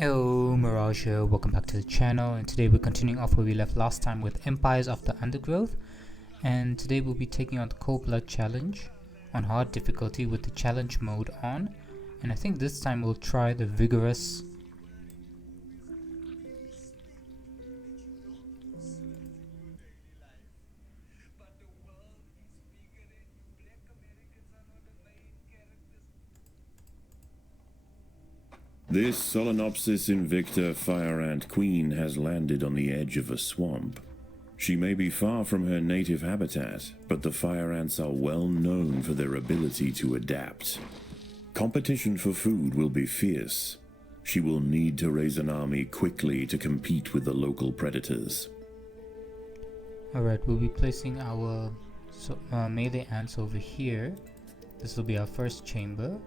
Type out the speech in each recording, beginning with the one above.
Hello, Mirage here. Welcome back to the channel, and today we're continuing off where we left last time with Empires of the Undergrowth, and today we'll be taking on the Cold Blood Challenge on hard difficulty with the challenge mode on, and I think this time we'll try the vigorous. This Solenopsis invicta fire ant queen has landed on the edge of a swamp. She may be far from her native habitat, but the fire ants are well known for their ability to adapt. Competition for food will be fierce. She will need to raise an army quickly to compete with the local predators. Alright, we'll be placing our melee ants over here. This will be our first chamber.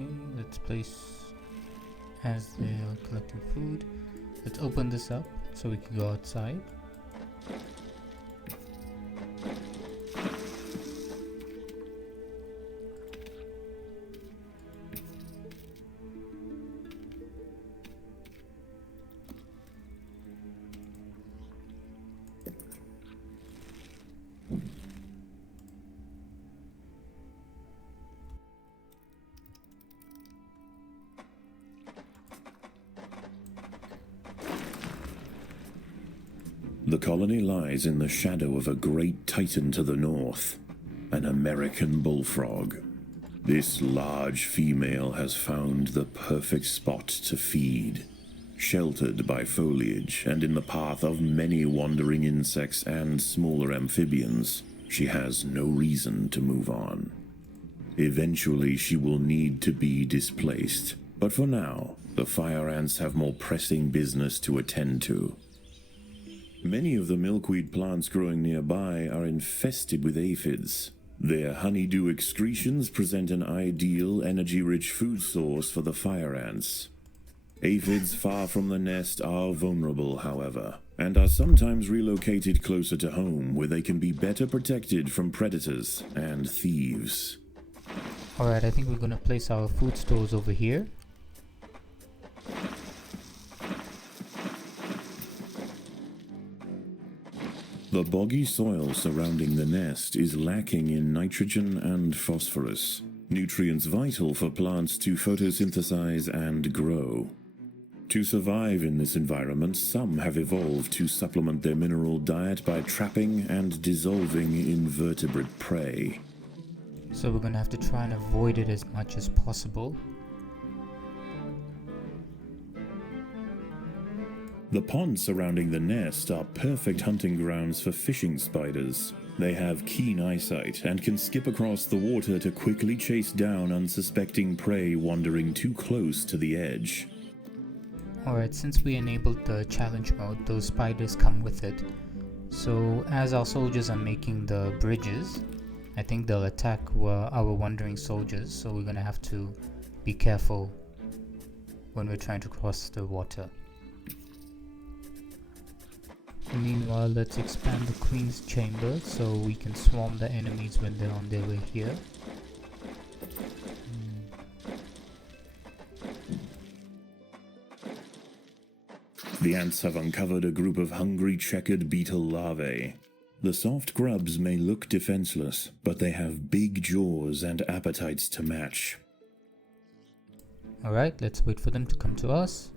Okay, let's place as they're collecting food. Let's open this up so we can go outside. The colony lies in the shadow of a great titan to the north, an American bullfrog. This large female has found the perfect spot to feed. Sheltered by foliage and in the path of many wandering insects and smaller amphibians, she has no reason to move on. Eventually she will need to be displaced, but for now, the fire ants have more pressing business to attend to. Many of the milkweed plants growing nearby are infested with aphids. Their honeydew excretions present an ideal, energy-rich food source for the fire ants. Aphids far from the nest are vulnerable, however, and are sometimes relocated closer to home where they can be better protected from predators and thieves. Alright, I think we're gonna place our food stores over here. The boggy soil surrounding the nest is lacking in nitrogen and phosphorus, nutrients vital for plants to photosynthesize and grow. To survive in this environment, some have evolved to supplement their mineral diet by trapping and dissolving invertebrate prey. So we're gonna have to try and avoid it as much as possible. The ponds surrounding the nest are perfect hunting grounds for fishing spiders. They have keen eyesight and can skip across the water to quickly chase down unsuspecting prey wandering too close to the edge. Alright, since we enabled the challenge mode, those spiders come with it. So as our soldiers are making the bridges, I think they'll attack our wandering soldiers, so we're gonna have to be careful when we're trying to cross the water. Meanwhile, let's expand the Queen's Chamber so we can swarm the enemies when they're on their way here. The ants have uncovered a group of hungry checkered beetle larvae. The soft grubs may look defenseless, but they have big jaws and appetites to match. Alright, let's wait for them to come to us.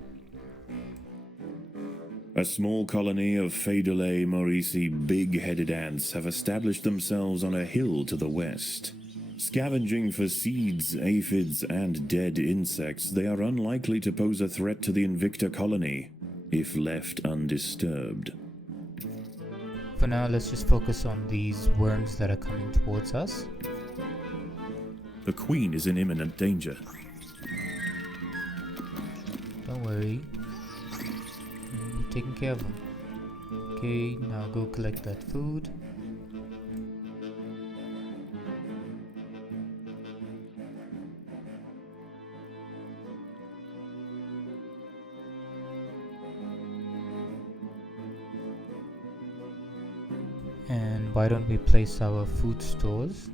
A small colony of Phaedulae maurici big-headed ants have established themselves on a hill to the west. Scavenging for seeds, aphids, and dead insects, they are unlikely to pose a threat to the Invicta colony, if left undisturbed. For now, let's just focus on these worms that are coming towards us. The queen is in imminent danger. Don't worry. We're taking care of them. Okay, now go collect that food. And why don't we place our food stores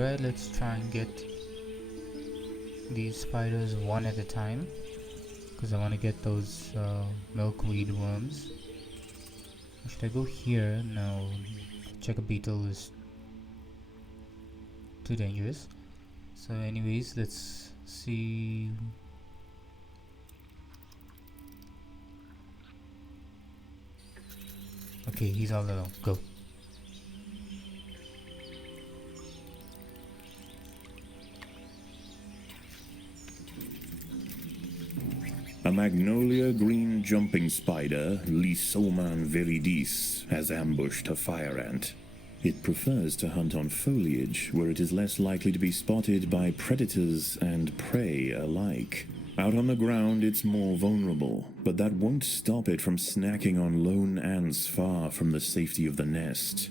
Alright, let's try and get these spiders one at a time, because I want to get those milkweed worms. Should I go here? No, check a beetle is too dangerous. So anyways, let's see. Okay, he's all alone. Go. A magnolia green jumping spider, Lysoman viridis, has ambushed a fire ant. It prefers to hunt on foliage, where it is less likely to be spotted by predators and prey alike. Out on the ground, it's more vulnerable, but that won't stop it from snacking on lone ants far from the safety of the nest.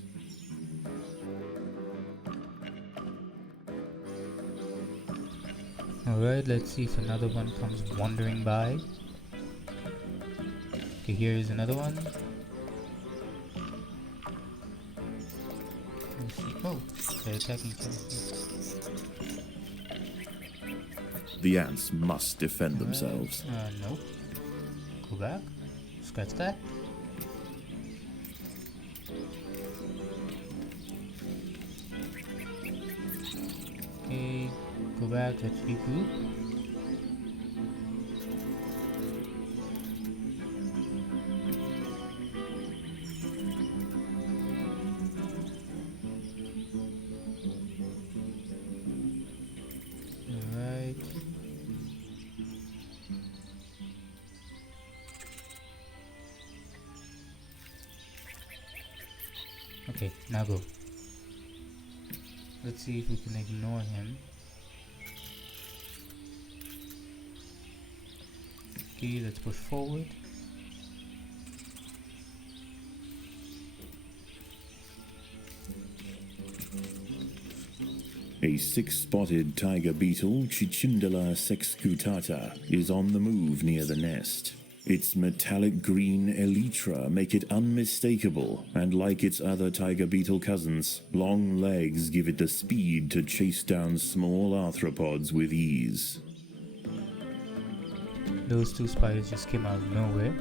Alright, let's see if another one comes wandering by. Okay, here is another one. Let's see. Oh, they're attacking each other. The ants must defend themselves. Nope. Go back. Scratch that. Okay, go back, let's regroup. Alright. Okay, now go. Let's see if we can ignore him. Okay, let's push forward. A six-spotted tiger beetle, Cichindala sexcutata, is on the move near the nest. Its metallic green elytra make it unmistakable, and like its other tiger beetle cousins, long legs give it the speed to chase down small arthropods with ease. Those two spiders just came out of nowhere.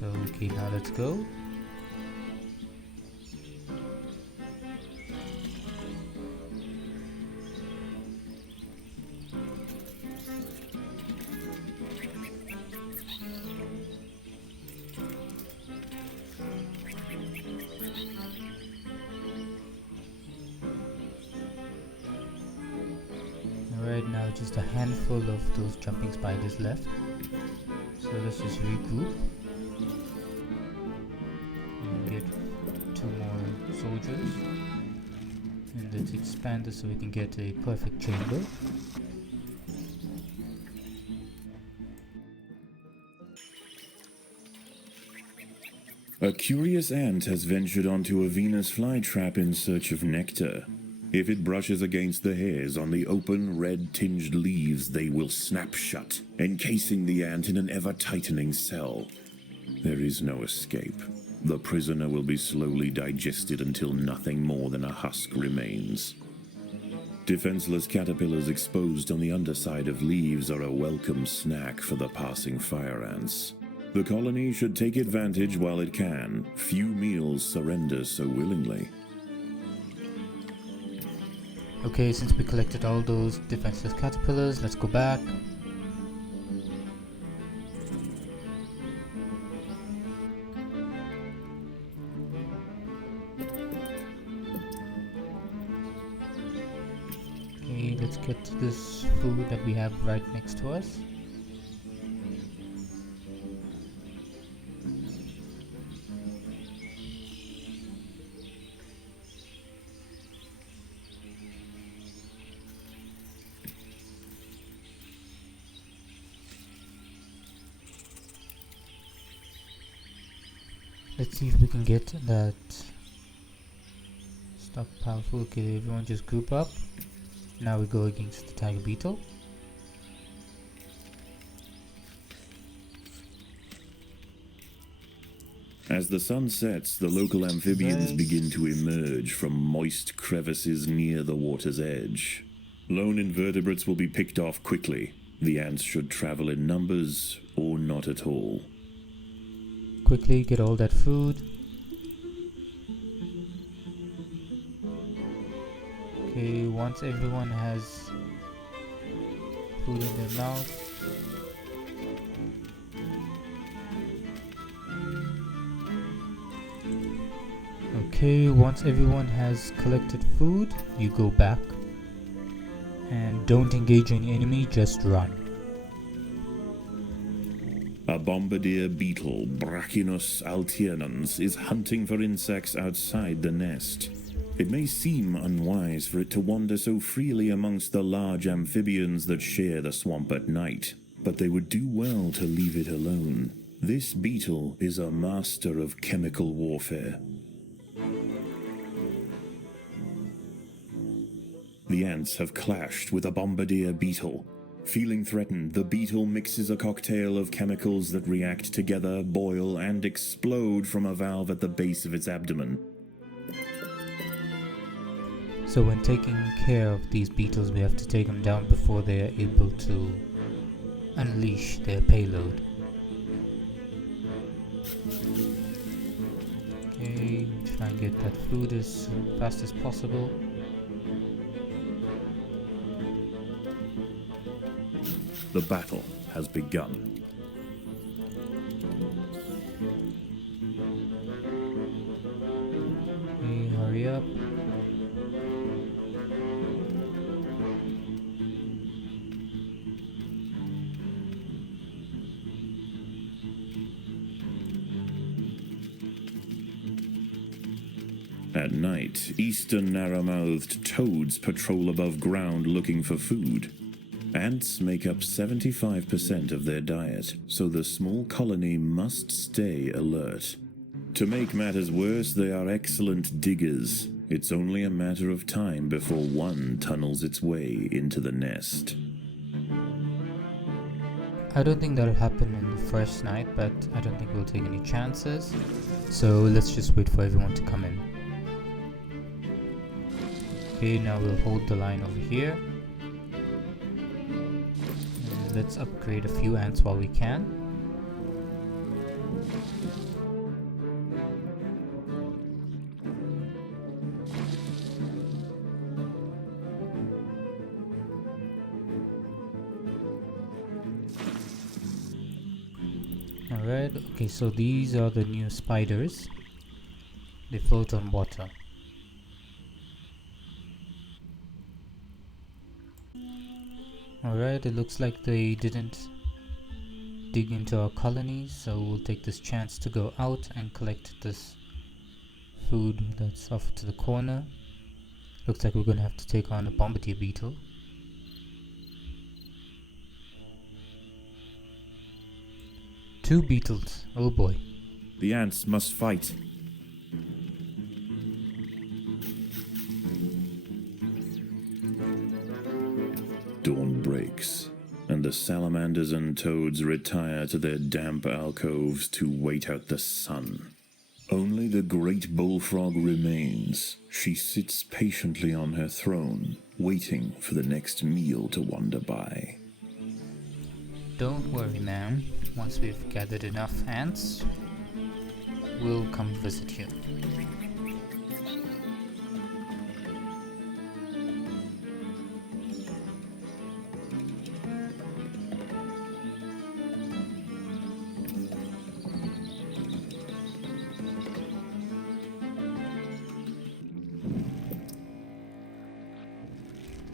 So, okay, now let's go. Right now, just a handful of those jumping spiders left. So let's just regroup. And get two more soldiers. And let's expand this so we can get a perfect chamber. A curious ant has ventured onto a Venus flytrap in search of nectar. If it brushes against the hairs on the open, red-tinged leaves, they will snap shut, encasing the ant in an ever-tightening cell. There is no escape. The prisoner will be slowly digested until nothing more than a husk remains. Defenseless caterpillars exposed on the underside of leaves are a welcome snack for the passing fire ants. The colony should take advantage while it can. Few meals surrender so willingly. Okay, since we collected all those defenseless caterpillars, let's go back. Okay, let's get to this food that we have right next to us. Let's see if we can get that stockpile food. Okay, everyone just group up. Now we go against the tiger beetle. As the sun sets, the local amphibians begin to emerge from moist crevices near the water's edge. Lone invertebrates will be picked off quickly. The ants should travel in numbers or not at all. Quickly get all that food. Okay, once everyone has food in their mouth, okay, once everyone has collected food, you go back and don't engage any enemy, just run. A bombardier beetle, Brachinus alternans, is hunting for insects outside the nest. It may seem unwise for it to wander so freely amongst the large amphibians that share the swamp at night, but they would do well to leave it alone. This beetle is a master of chemical warfare. The ants have clashed with a bombardier beetle. Feeling threatened, the beetle mixes a cocktail of chemicals that react together, boil, and explode from a valve at the base of its abdomen. So when taking care of these beetles, we have to take them down before they are able to unleash their payload. Okay, try and get that food as fast as possible. The battle has begun. Okay, hurry up. At night, eastern narrow-mouthed toads patrol above ground looking for food. Ants make up 75% of their diet, so the small colony must stay alert. To make matters worse, they are excellent diggers. It's only a matter of time before one tunnels its way into the nest. I don't think that'll happen in the first night, but I don't think we'll take any chances. So let's just wait for everyone to come in. Okay, now we'll hold the line over here. And let's upgrade a few ants while we can. Alright, okay, so these are the new spiders. They float on water. Alright, it looks like they didn't dig into our colonies, so we'll take this chance to go out and collect this food that's off to the corner. Looks like we're gonna have to take on a bombardier beetle. Two beetles, oh boy. The ants must fight. Dawn breaks, and the salamanders and toads retire to their damp alcoves to wait out the sun. Only the great bullfrog remains. She sits patiently on her throne, waiting for the next meal to wander by. Don't worry, ma'am. Once we've gathered enough ants, we'll come visit you.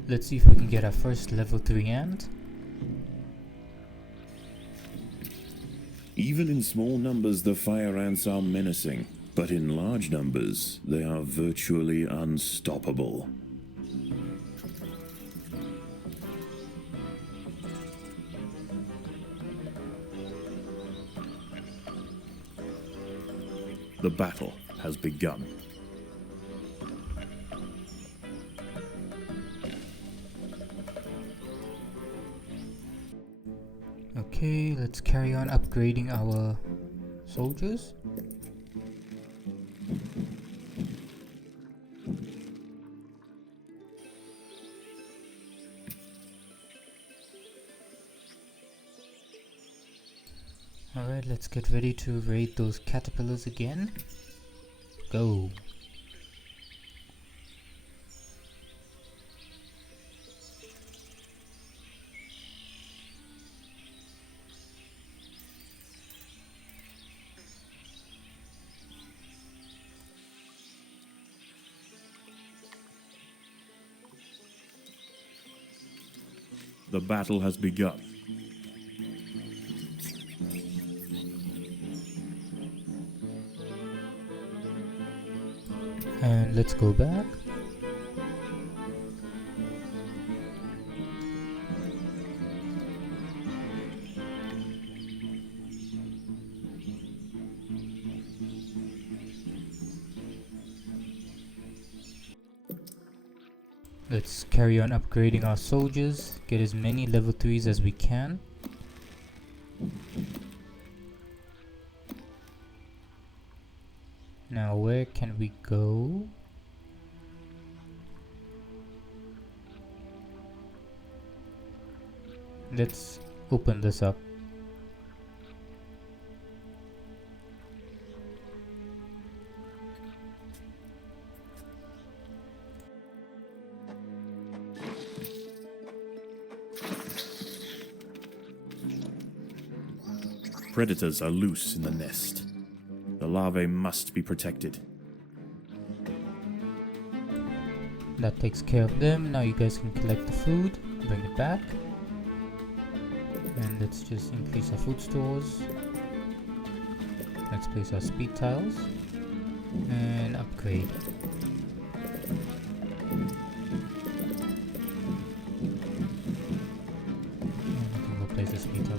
Let's see if we can get our first level 3 ant. Even in small numbers, the fire ants are menacing, but in large numbers, they are virtually unstoppable. The battle has begun. Okay, let's carry on upgrading our soldiers. Alright, let's get ready to raid those caterpillars again. Go! The battle has begun. And let's go back. Let's carry on upgrading our soldiers, get as many level 3s as we can. Now where can we go? Let's open this up. Predators are loose in the nest. The larvae must be protected. That takes care of them. Now you guys can collect the food, bring it back. And let's just increase our food stores. Let's place our speed tiles. And upgrade.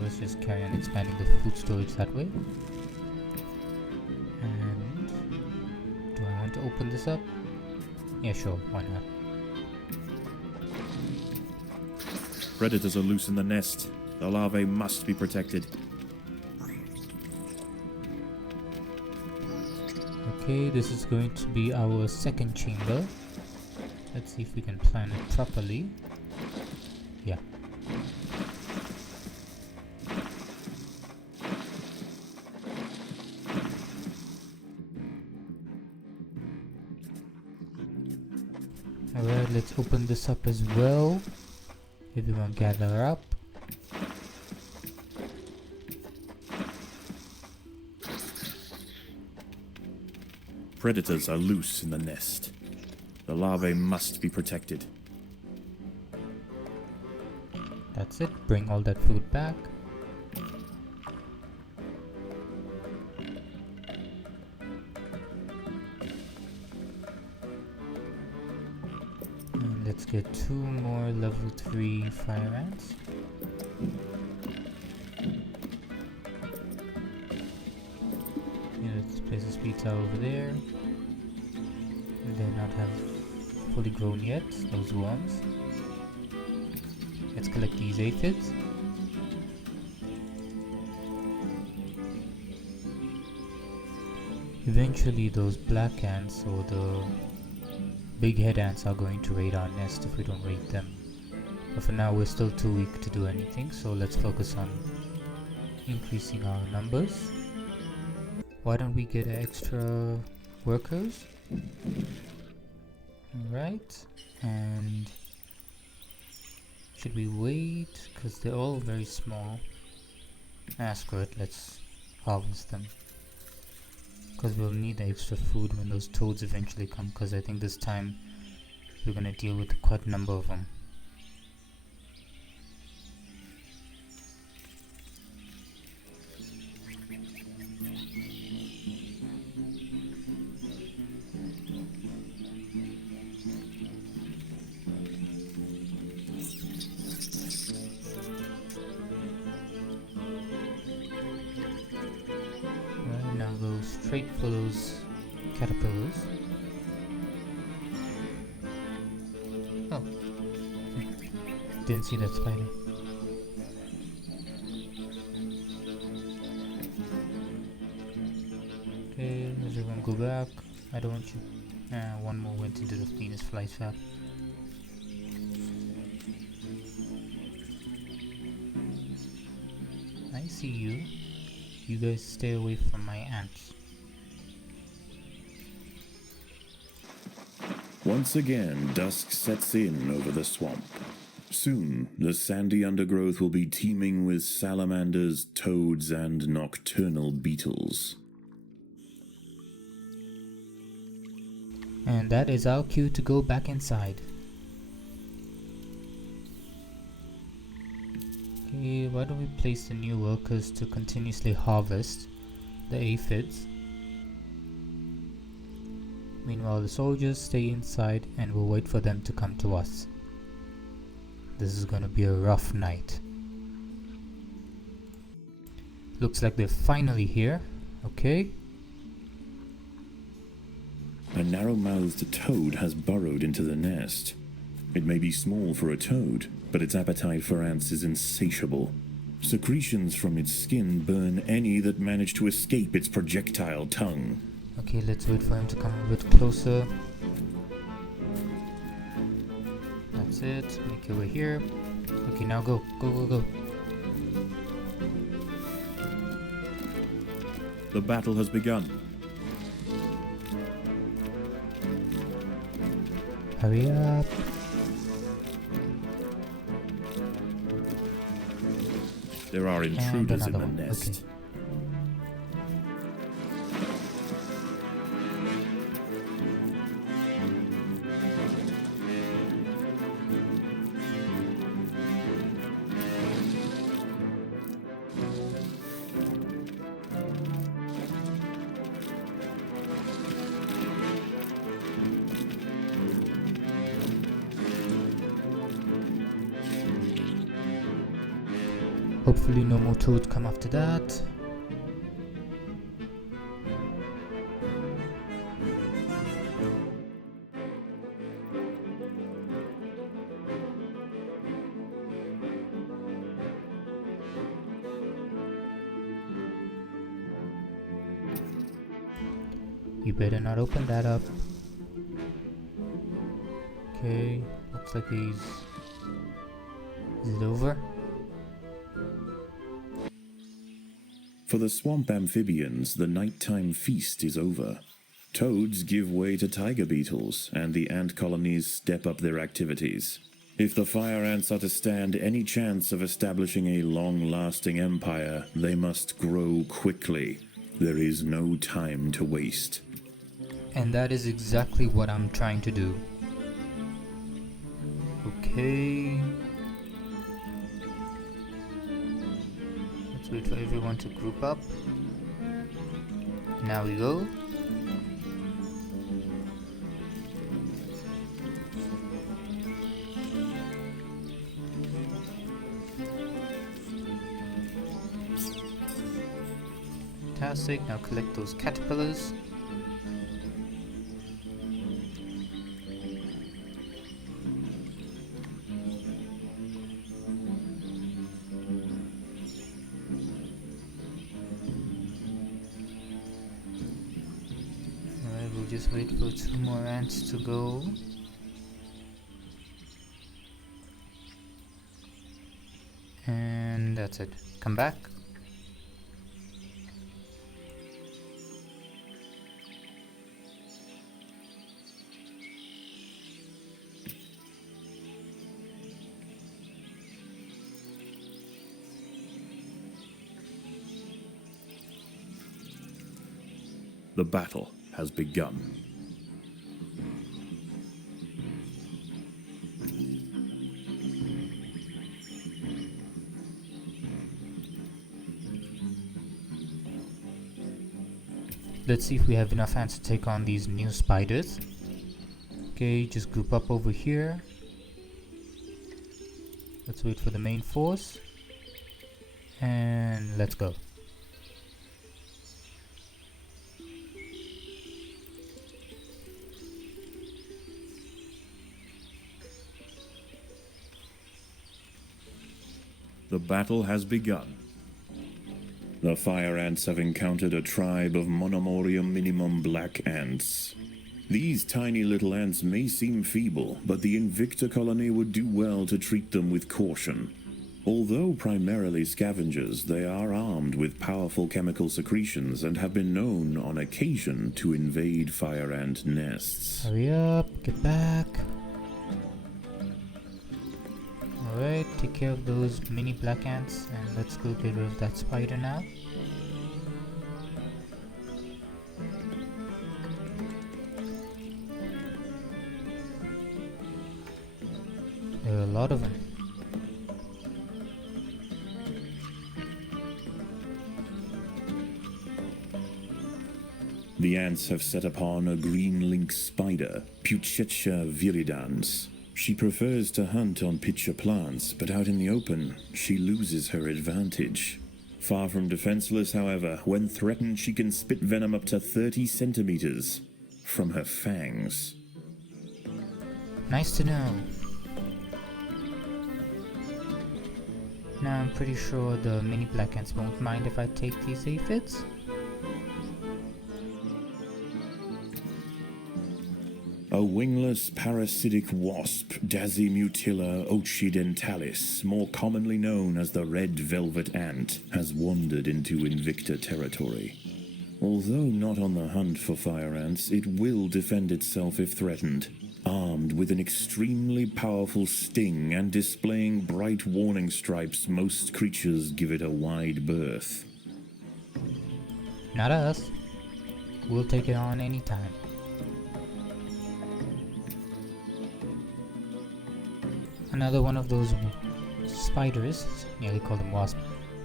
Let's just carry on expanding the food storage that way. And do I want to open this up? Yeah, sure, why not? Predators are loose in the nest. The larvae must be protected. Okay, this is going to be our second chamber. Let's see if we can plan it properly. Yeah. Alright, let's open this up as well. Everyone gather up. Predators are loose in the nest. The larvae must be protected. That's it, bring all that food back. And let's get 2 more level 3 fire ants. Let's place a speed tower over there. They're not have fully grown yet, those worms. Let's collect these aphids. Eventually those black ants or the big head ants are going to raid our nest if we don't raid them. But for now we're still too weak to do anything, so let's focus on increasing our numbers. Why don't we get extra workers? Alright, and should we wait? Because they're all very small. Screw it, let's harvest them. Because we'll need the extra food when those toads eventually come, because I think this time we're going to deal with quite a number of them. Straight for those caterpillars. Oh, didn't see that spider. Okay, everyone go back. I don't want you. One more went into the Venus flytrap. I see you. You guys stay away from my ants. Once again, dusk sets in over the swamp. Soon, the sandy undergrowth will be teeming with salamanders, toads, and nocturnal beetles. And that is our cue to go back inside. Okay, why don't we place the new workers to continuously harvest the aphids? Meanwhile, the soldiers stay inside and we'll wait for them to come to us. This is gonna be a rough night. Looks like they're finally here. Okay. A narrow-mouthed toad has burrowed into the nest. It may be small for a toad, but its appetite for ants is insatiable. Secretions from its skin burn any that manage to escape its projectile tongue. Okay, let's wait for him to come a bit closer. That's it. Make your way here. Okay, now go. Go, go, go. The battle has begun. Hurry up. There are intruders in the one. nest. Okay. Hopefully no more toads come after that. You better not open that up. Okay, looks like is it over? For the swamp amphibians, the nighttime feast is over. Toads give way to tiger beetles, and the ant colonies step up their activities. If the fire ants are to stand any chance of establishing a long-lasting empire, they must grow quickly. There is no time to waste. And that is exactly what I'm trying to do. Okay. Let's wait for everyone to group up. Now we go. Fantastic. Now collect those caterpillars. Alright, we'll just wait for 2 more ants to go. And that's it. Come back. The battle has begun. Let's see if we have enough ants to take on these new spiders. Okay, just group up over here. Let's wait for the main force. And let's go. The battle has begun. The fire ants have encountered a tribe of Monomorium minimum black ants. These tiny little ants may seem feeble, but the Invicta colony would do well to treat them with caution. Although primarily scavengers, they are armed with powerful chemical secretions and have been known on occasion to invade fire ant nests. Hurry up, get back. Alright, take care of those mini black ants and let's go get rid of that spider now. There are a lot of them. The ants have set upon a green lynx spider, Puccetia viridans. She prefers to hunt on pitcher plants, but out in the open, she loses her advantage. Far from defenseless, however, when threatened she can spit venom up to 30 centimeters from her fangs. Nice to know. Now I'm pretty sure the mini black ants won't mind if I take these aphids. A wingless parasitic wasp, Dasimutilla occidentalis, more commonly known as the red velvet ant, has wandered into Invicta territory. Although not on the hunt for fire ants, it will defend itself if threatened. Armed with an extremely powerful sting and displaying bright warning stripes, most creatures give it a wide berth. Not us. We'll take it on anytime. Another one of those spiders, nearly called them wasp.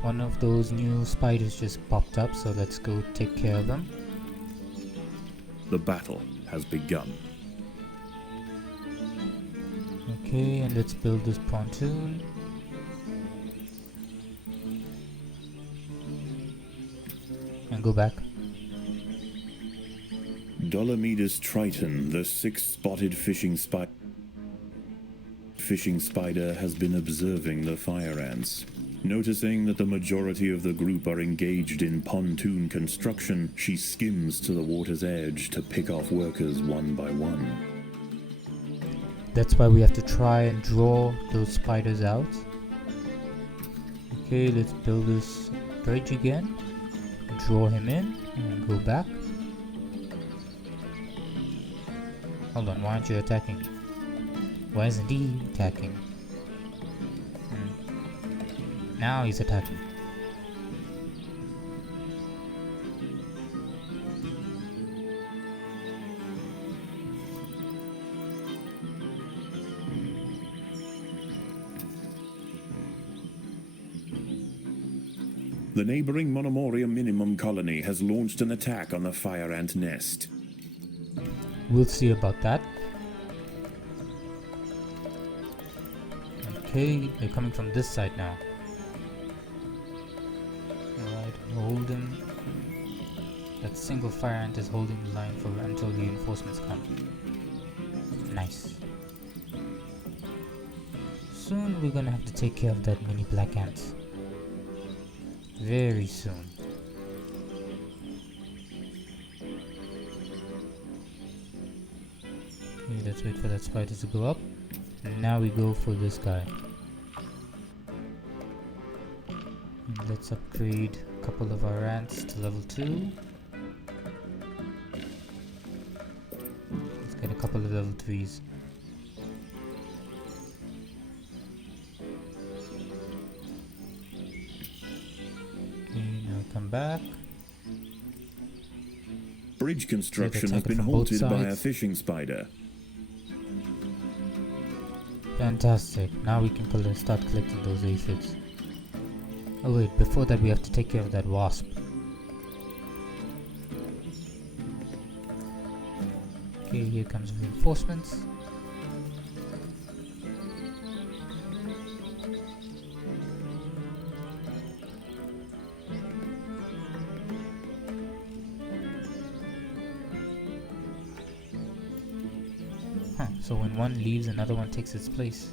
One of those new spiders just popped up, so let's go take care of them. The battle has begun. Okay, and let's build this pontoon. And go back. Dolomidas triton, the six-spotted fishing spider has been observing the fire ants. Noticing that the majority of the group are engaged in pontoon construction, she skims to the water's edge to pick off workers one by one. That's why we have to try and draw those spiders out. Okay, let's build this bridge again. Draw him in and go back. Hold on, why aren't you attacking? Why isn't he attacking? Now he's attacking. The neighboring Monomoria minimum colony has launched an attack on the fire ant nest. We'll see about that. Okay, they're coming from this side now. Alright, hold him. That single fire ant is holding the line for until reinforcements come. Nice. Soon we're gonna have to take care of that mini black ant. Very soon. Okay, let's wait for that spider to go up. And now we go for this guy. And let's upgrade a couple of our ants to level 2. Let's get a couple of level 3s. Come back. Bridge construction has been halted by a fishing spider. Fantastic. Now we can start collecting those aphids. Oh wait, before that we have to take care of that wasp. Okay, here comes reinforcements. So when one leaves, another one takes its place.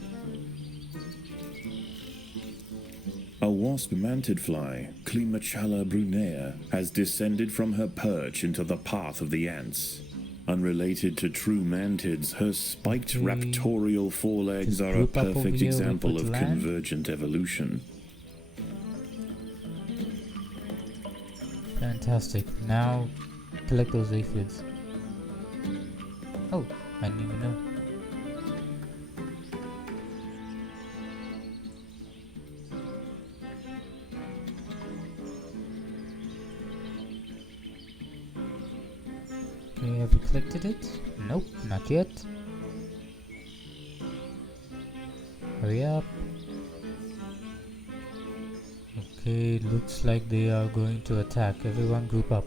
A wasp-manted fly, Climachala brunea, has descended from her perch into the path of the ants. Unrelated to true mantids, her spiked raptorial forelegs Just are a group up over perfect here example with of land. convergent evolution. Fantastic. Now collect those aphids. Oh, I didn't even know. Okay, have we collected it? Nope, not yet. Hurry up. Okay, looks like they are going to attack. Everyone group up.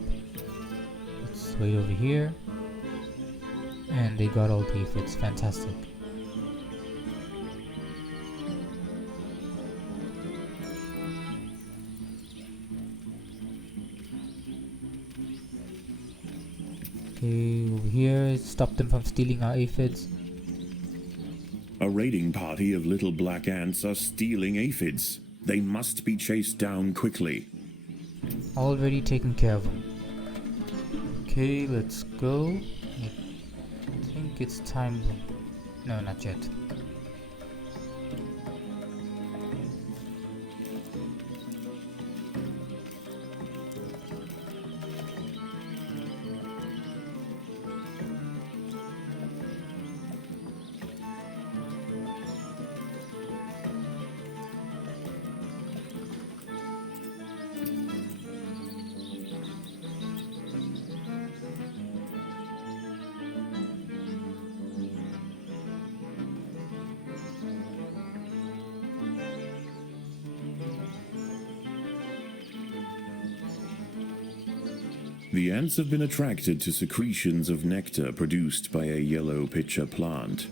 Let's wait over here. And they got all the aphids. Fantastic. Okay, over here, stop them from stealing our aphids. A raiding party of little black ants are stealing aphids. They must be chased down quickly. Already taken care of them. Okay, let's go. I think it's time. No, not yet. The ants have been attracted to secretions of nectar produced by a yellow pitcher plant.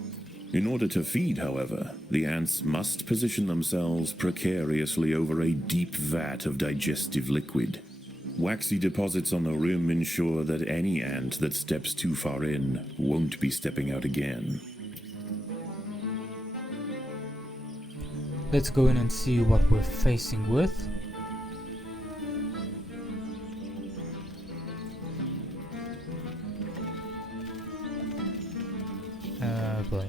In order to feed, however, the ants must position themselves precariously over a deep vat of digestive liquid. Waxy deposits on the rim ensure that any ant that steps too far in won't be stepping out again. Let's go in and see what we're facing with. Boy.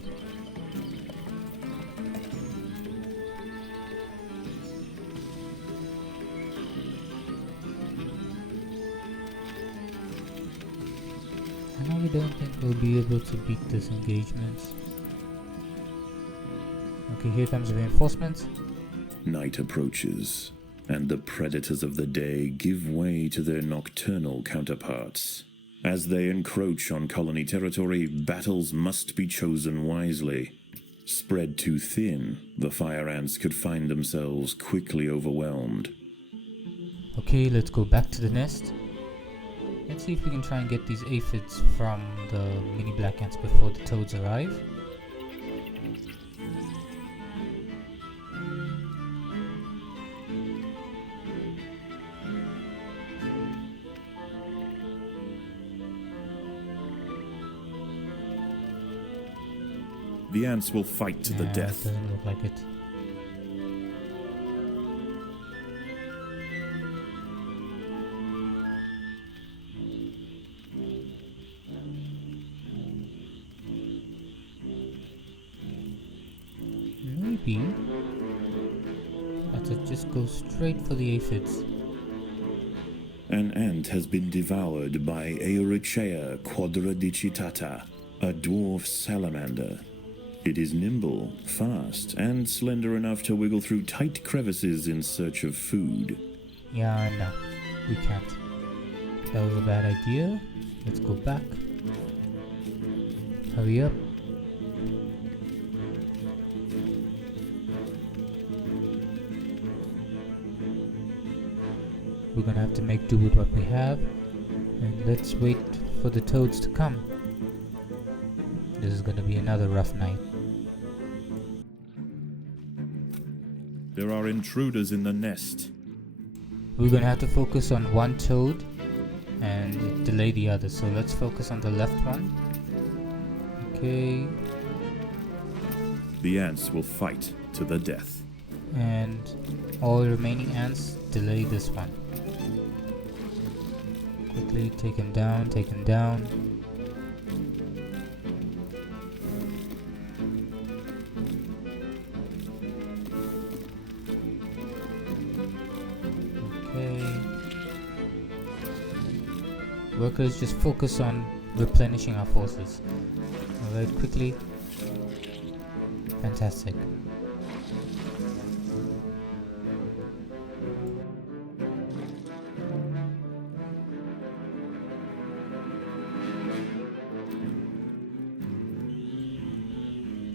I really don't think we'll be able to beat this engagement. Okay, here comes reinforcements. Night approaches, and the predators of the day give way to their nocturnal counterparts. As they encroach on colony territory, battles must be chosen wisely. Spread too thin, the fire ants could find themselves quickly overwhelmed. Okay, let's go back to the nest. Let's see if we can try and get these aphids from the mini black ants before the toads arrive. The ants will fight to the death. Doesn't look like it. Maybe let's just go straight for the aphids. An ant has been devoured by Eurichea quadradicitata, a dwarf salamander. It is nimble, fast, and slender enough to wiggle through tight crevices in search of food. Yeah, no, we can't. That was a bad idea. Let's go back. Hurry up. We're gonna have to make do with what we have, and let's wait for the toads to come. This is gonna be another rough night. There are intruders in the nest. We're gonna have to focus on one toad and delay the other, so let's focus on the left one. Okay, The ants will fight to the death. and all remaining ants delay this one. Quickly take him down, take him down. Okay. Workers, just focus on replenishing our forces. Alright, quickly. Fantastic.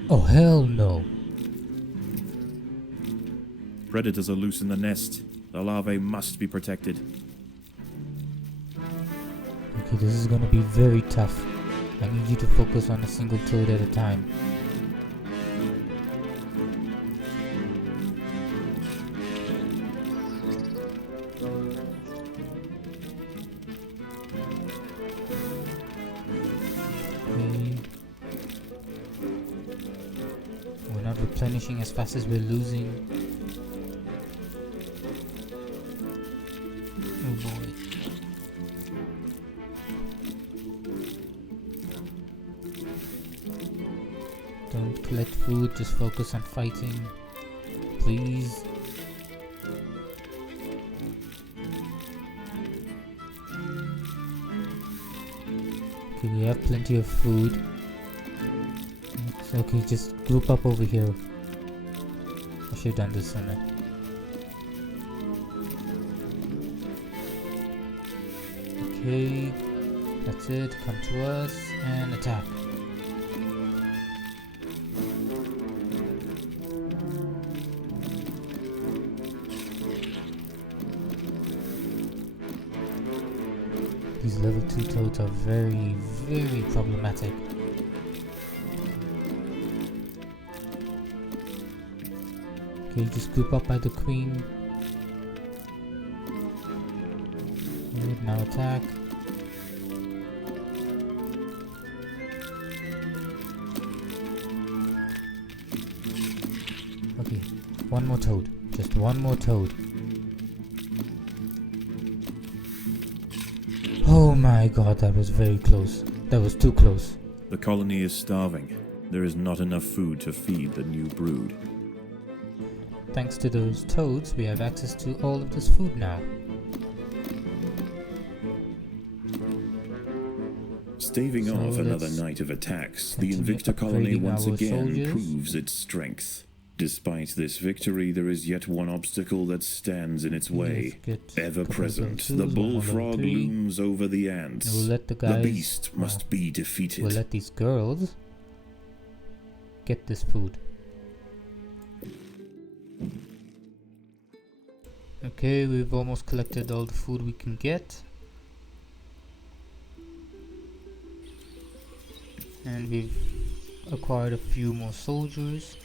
Oh, hell no. Predators are loose in the nest. The larvae must be protected. Okay, this is gonna be very tough. I need you to focus on a single toad at a time. Okay. We're not replenishing as fast as we're losing. Oh boy. Don't collect food, just focus on fighting. Please. Okay, we have plenty of food. It's okay, just group up over here. I should have done this sooner. Okay, that's it. Come to us and attack. These level 2 toads are very, very problematic. Okay, just group up by the queen. Good, now attack. Okay, one more toad. Just one more toad. Oh my god, that was very close. That was too close. The colony is starving. There is not enough food to feed the new brood. Thanks to those toads, we have access to all of this food now. Staving So off another let's night of attacks, the continue Invicta colony upgrading once our again soldiers. proves its strength. Despite this victory, there is yet one obstacle that stands in its way. Let's get Ever a couple of present, level the twos, one more level bullfrog 3. looms over the ants. We'll let the The guys, beast must be defeated. we'll let these girls get this food. Okay, we've almost collected all the food we can get. And we've acquired a few more soldiers.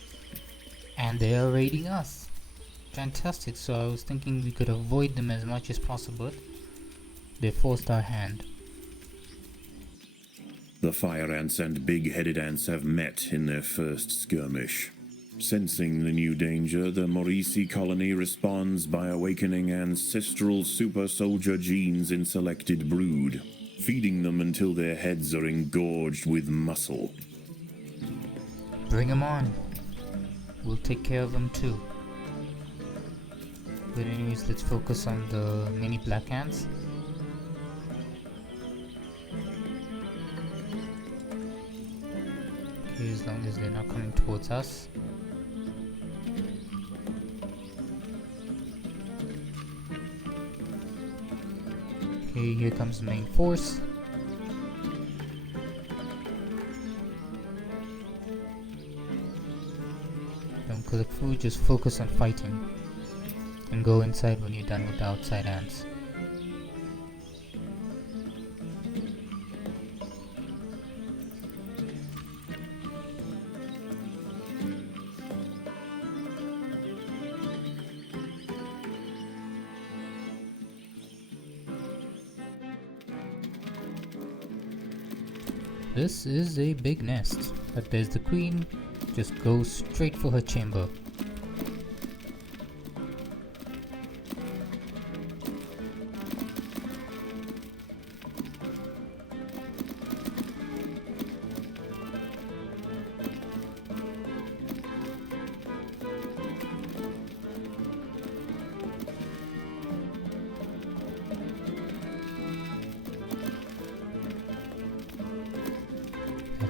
And they are raiding us. Fantastic, so I was thinking we could avoid them as much as possible. They forced our hand. The fire ants and big-headed ants have met in their first skirmish. Sensing the new danger, the Maurici colony responds by awakening ancestral super soldier genes in selected brood, feeding them until their heads are engorged with muscle. Bring them on. We'll take care of them too. But anyways, let's focus on the mini black ants. Okay, as long as they're not coming towards us. Okay, here comes the main force. Don't collect food, just focus on fighting. And go inside when you're done with the outside ants. This is a big nest, but there's the queen. Just go straight for her chamber.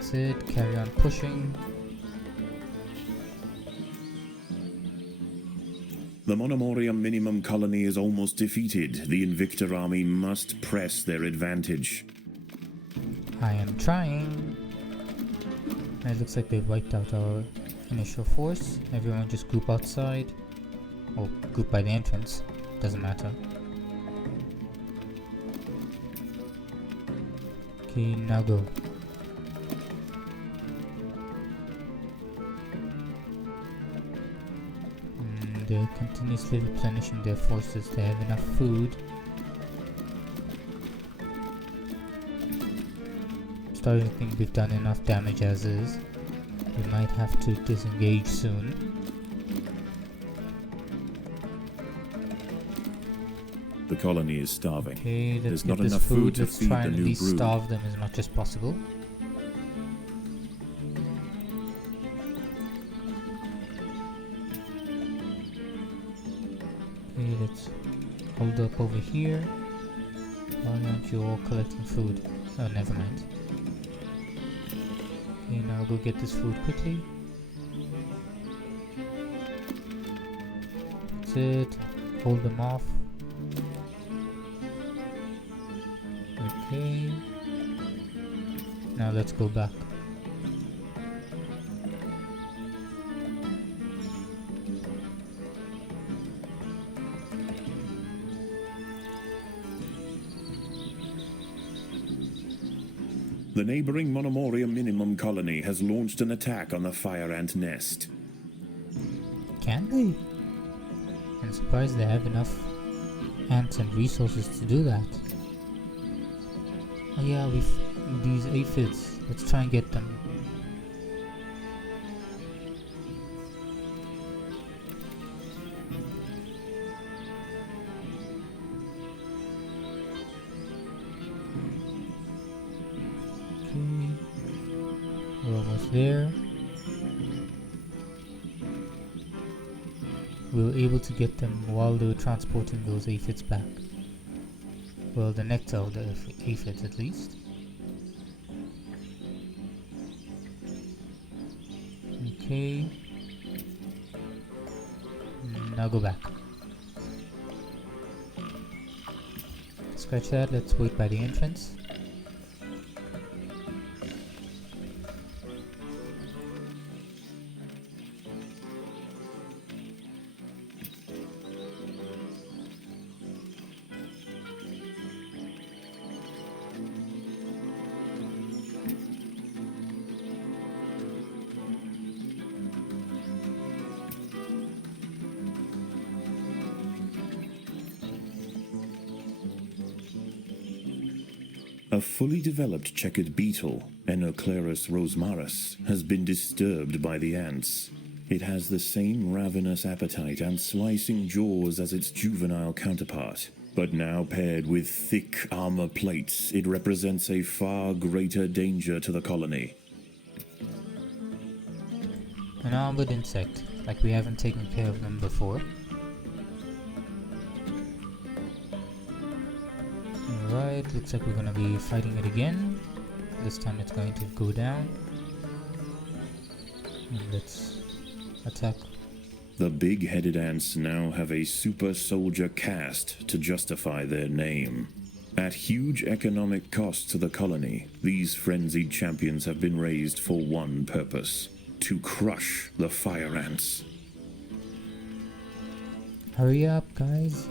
That's it, carry on pushing. The Monomorium minimum colony is almost defeated. The Invictor army must press their advantage. I am trying. It looks like they've wiped out our initial force. Everyone just group outside. Or group by the entrance. Doesn't matter. Okay, now go. They're continuously replenishing their forces. They have enough food. Starting to think we've done enough damage as is. We might have to disengage soon. The colony is starving. Okay, let's There's get not this enough food to Let's feed try the and at new least brood. starve them as much as possible. Okay, let's hold up over here. Why aren't you all collecting food? Oh, never mind. Okay, now go get this food quickly. That's it. Hold them off. Okay. Now let's go back. The neighboring Monomorium minimum colony has launched an attack on the fire ant nest. Can they? I'm surprised they have enough ants and resources to do that. Oh yeah, these aphids. Let's try and get them. Okay, we're almost there. We were able to get them while they were transporting those aphids back. Well, the nectar of the aphids at least. Okay. Now go back. Scratch that, let's wait by the entrance. A fully developed checkered beetle, Enoclerus rosmarus, has been disturbed by the ants. It has the same ravenous appetite and slicing jaws as its juvenile counterpart, but now paired with thick armor plates, it represents a far greater danger to the colony. An armored insect, like we haven't taken care of them before. Alright, looks like we're gonna be fighting it again. This time it's going to go down. And let's attack. The big-headed ants now have a super soldier caste to justify their name. At huge economic cost to the colony, these frenzied champions have been raised for one purpose: to crush the fire ants. Hurry up, guys.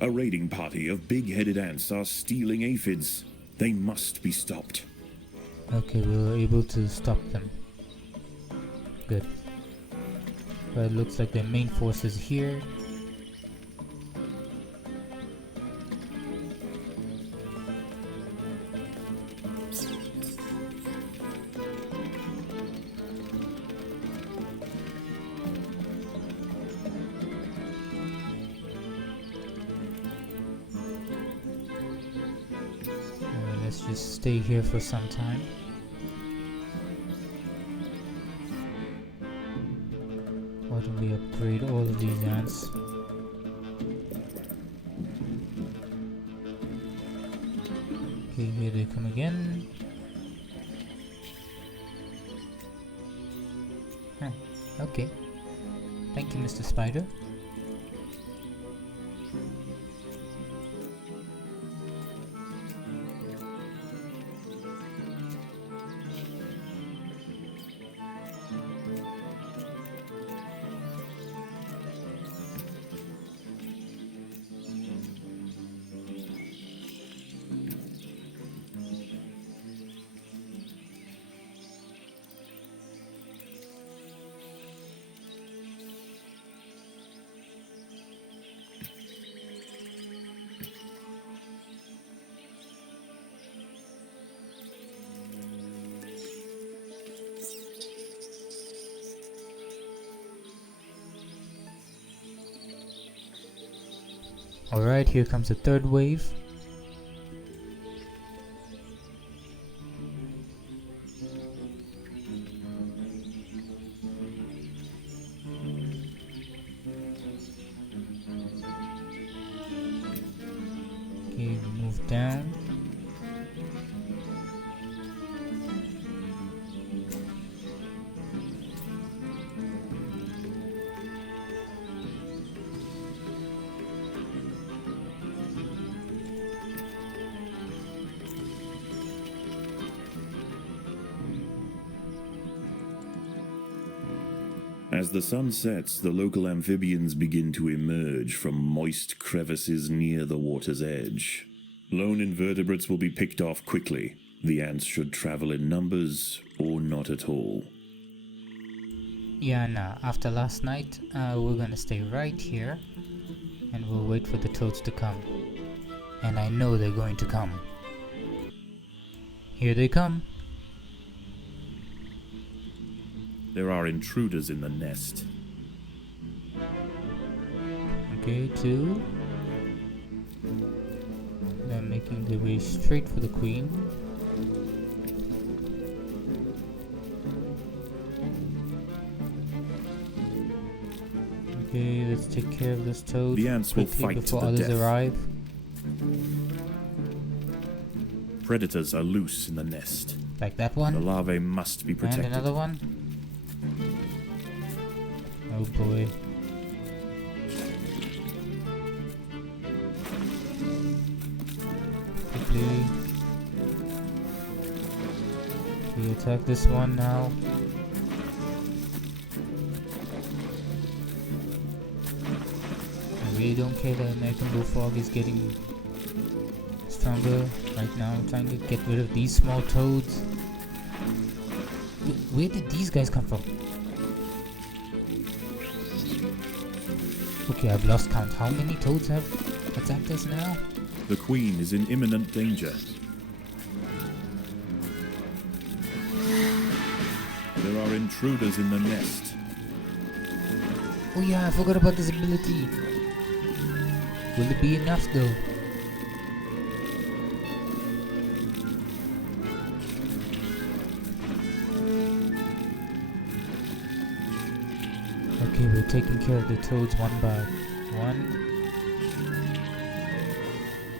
A raiding party of big-headed ants are stealing aphids. They must be stopped. Okay, we were able to stop them. Good. But it looks like their main force is here. Let's just stay here for some time. Why don't we upgrade all of these ants? Okay, here they come again. Okay. Thank you, Mr. Spider. Alright, here comes the third wave. Okay, move down. As the sun sets, the local amphibians begin to emerge from moist crevices near the water's edge. Lone invertebrates will be picked off quickly. The ants should travel in numbers or not at all. Yeah, nah, after last night, we're gonna stay right here and we'll wait for the toads to come. And I know they're going to come. Here they come. There are intruders in the nest. Okay, two. They're making their way straight for the queen. Okay, let's take care of this toad The ants will quickly fight to before the others death. arrive. Predators are loose in the nest. Like that The one. larvae must be protected. And another one. Oh boy. Quickly. We attack this one now. I really don't care that American Bullfrog is getting stronger right now. I'm trying to get rid of these small toads. Where did these guys come from? Okay, I've lost count. How many toads have attacked us now? The queen is in imminent danger. There are intruders in the nest. Oh yeah, I forgot about this ability. Will it be enough though? Okay, we're taking care of the toads one by one.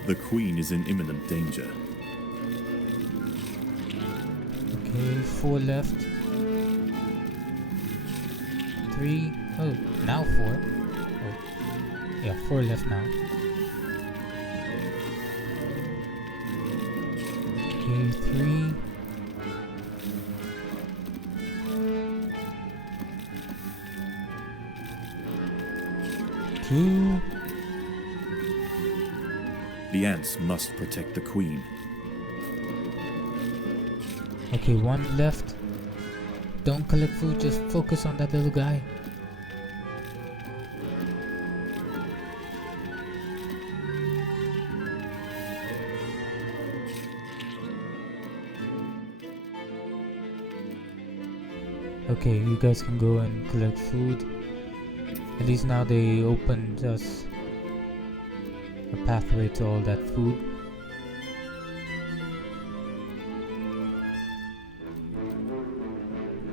The queen is in imminent danger. Okay, 4 left. 3. Oh, now 4. Oh, yeah, 4 left now. Okay, 3. Two. The ants must protect the queen. Okay, 1 left. Don't collect food, just focus on that little guy. Okay, you guys can go and collect food. At least now they opened us a pathway to all that food.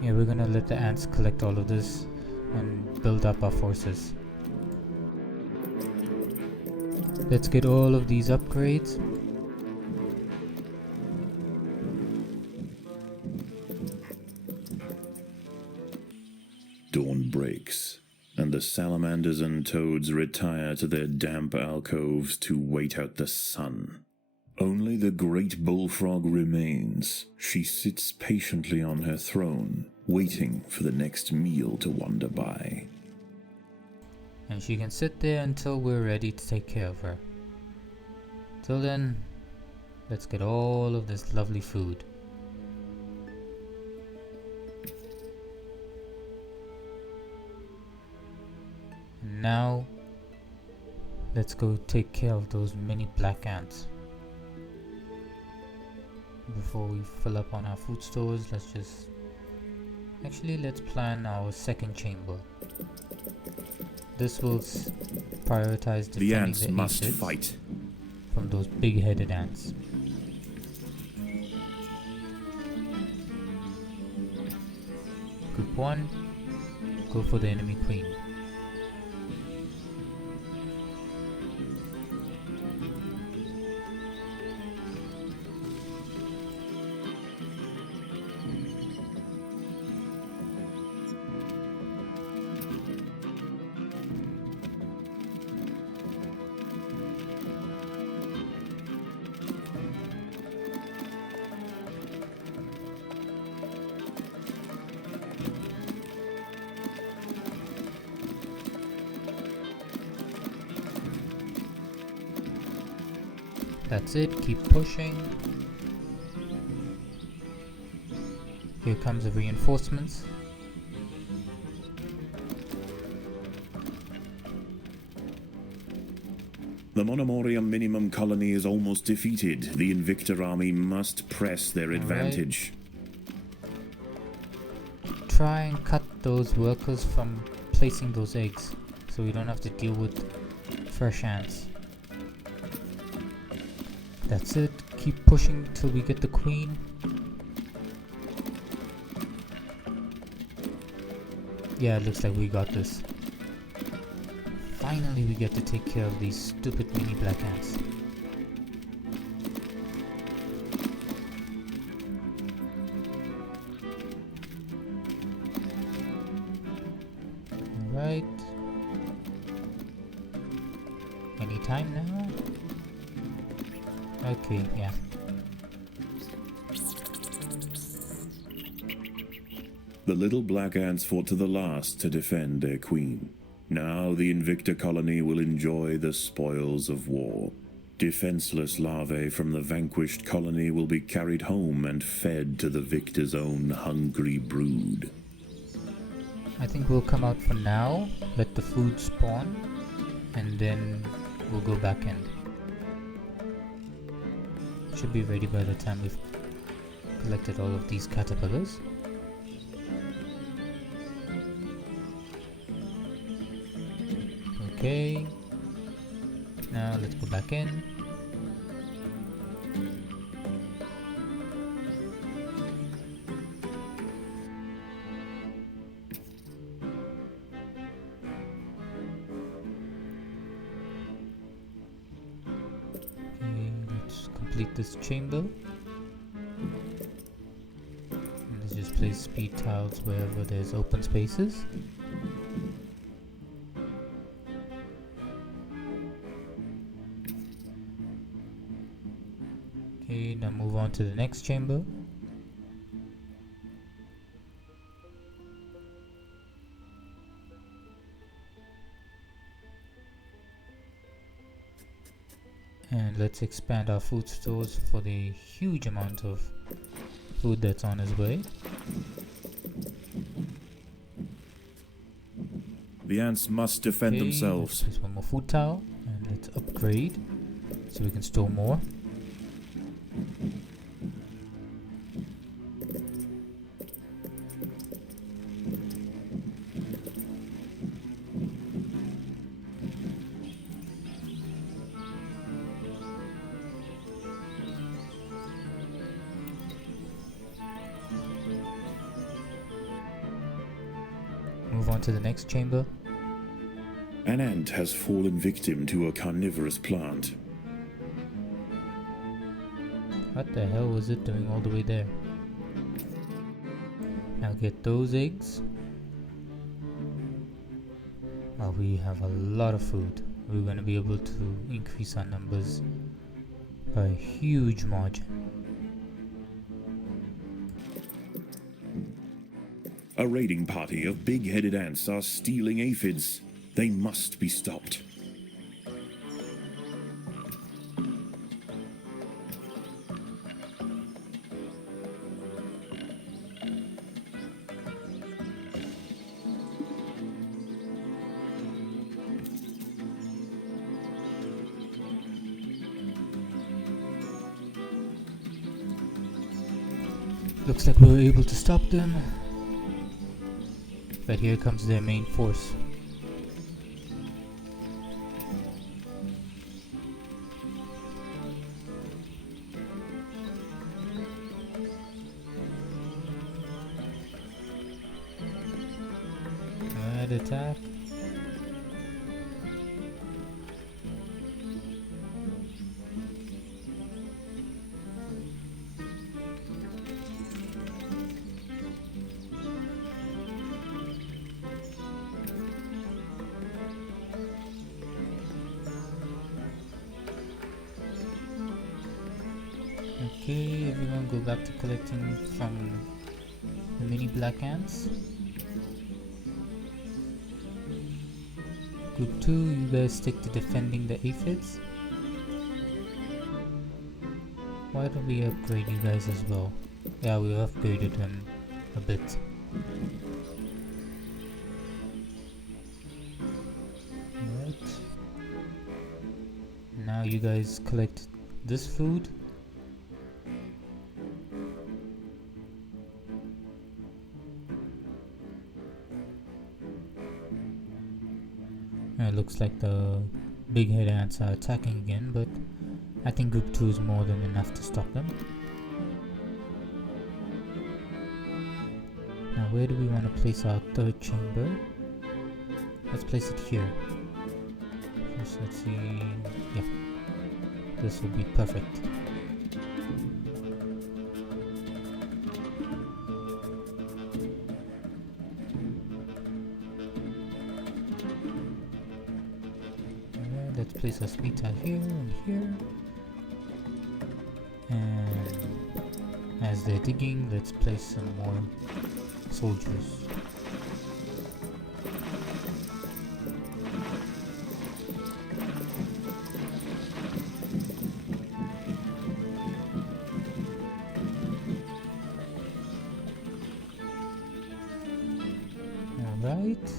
Yeah, we're gonna let the ants collect all of this and build up our forces. Let's get all of these upgrades. Dawn breaks, and the salamanders and toads retire to their damp alcoves to wait out the sun. Only the great bullfrog remains. She sits patiently on her throne, waiting for the next meal to wander by. And she can sit there until we're ready to take care of her. Till then, let's get all of this lovely food. Now, let's go take care of those mini black ants. Before we fill up on our food stores, let's plan our second chamber. This will prioritize defending the ants must aphids fight from those big-headed ants. Group 1, go for the enemy queen. That's it, keep pushing. Here comes the reinforcements. The Monomorium minimum colony is almost defeated. The Invictor army must press their advantage. Try and cut those workers from placing those eggs, so we don't have to deal with fresh ants. That's it, keep pushing till we get the queen. Yeah, it looks like we got this. Finally we get to take care of these stupid mini black ants. Alright. Any time now? Okay, yeah. The little black ants fought to the last to defend their queen. Now the Invictor colony will enjoy the spoils of war. Defenseless larvae from the vanquished colony will be carried home and fed to the victor's own hungry brood. I think we'll come out for now, let the food spawn, and then we'll go back in. Should be ready by the time we've collected all of these caterpillars. Okay, now let's go back in. Complete this chamber. And let's just place speed tiles wherever there's open spaces. Okay, now move on to the next chamber. And let's expand our food stores for the huge amount of food that's on its way. The ants must defend themselves. Let's place one more food tile and let's upgrade so we can store more. Move on to the next chamber. An ant has fallen victim to a carnivorous plant. What the hell was it doing all the way there? Now get those eggs. We have a lot of food. We're going to be able to increase our numbers by a huge margin. A raiding party of big-headed ants are stealing aphids. They must be stopped. Looks like we were able to stop them. But here comes their main force. Alright, attack. Okay, everyone go back to collecting from the mini black ants. Group 2, you guys stick to defending the aphids. Why don't we upgrade you guys as well? Yeah, we upgraded them a bit. Alright. Now you guys collect this food. It looks like the big head ants are attacking again, but I think group 2 is more than enough to stop them. Now where do we want to place our third chamber? Let's place it here. First, let's see. Yeah, this will be perfect. Let's place a sweetheart here and here. And as they're digging, let's place some more soldiers. Alright.